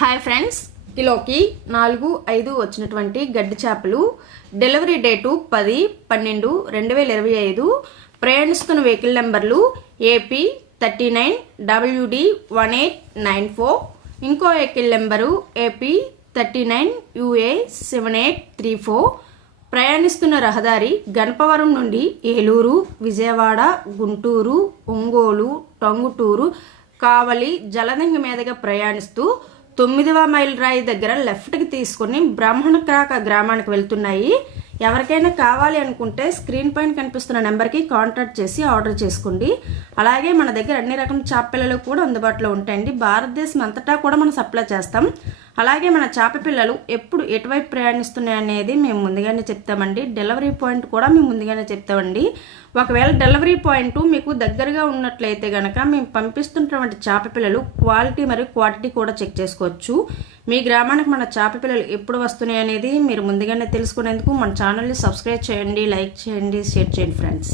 Hi friends కిలోకి నాలుగు ఐదు వచ్చినటువంటి గడ్డి చేపలు డెలివరీ డేటు పది పన్నెండు రెండు వేల ఇరవై ఐదు. ప్రయాణిస్తున్న వెహికల్ నెంబర్లు AP thirty nine W D one eight nine four. ఇంకో vehicle number AP thirty nine U A seven eight three four. ప్రయాణిస్తున్న రహదారి గణపవరం నుండి ఏలూరు విజయవాడ గుంటూరు ఒంగోలు టంగుటూరు కావలి జలదంగి మీదుగా ప్రయాణిస్తూ తొమ్మిదవ మైల్ రాయి దగ్గర లెఫ్ట్కి తీసుకుని బ్రాహ్మణక్రాక గ్రామానికి వెళ్తున్నాయి. ఎవరికైనా కావాలి అనుకుంటే స్క్రీన్ పైన కనిపిస్తున్న నెంబర్కి కాంటాక్ట్ చేసి ఆర్డర్ చేసుకోండి. అలాగే మన దగ్గర అన్ని రకం చేప పిల్లలు కూడా అందుబాటులో ఉంటాయండి. భారతదేశం అంతటా కూడా మనం సప్లై చేస్తాం. అలాగే మన చేప పిల్లలు ఎప్పుడు ఎటువైపు ప్రయాణిస్తున్నాయి అనేది మేము ముందుగానే చెప్తామండి. డెలివరీ పాయింట్ కూడా మేము ముందుగానే చెప్తామండి. ఒకవేళ డెలివరీ పాయింట్ మీకు దగ్గరగా ఉన్నట్లయితే కనుక మేము పంపిస్తున్నటువంటి చేప పిల్లలు క్వాలిటీ మరియు క్వాంటిటీ కూడా చెక్ చేసుకోవచ్చు. మీ గ్రామానికి మన చేప పిల్లలు ఎప్పుడు వస్తున్నాయి అనేది మీరు ముందుగానే తెలుసుకునేందుకు మన ఛానల్ని సబ్స్క్రైబ్ చేయండి లైక్ చేయండి షేర్ చేయండి ఫ్రెండ్స్.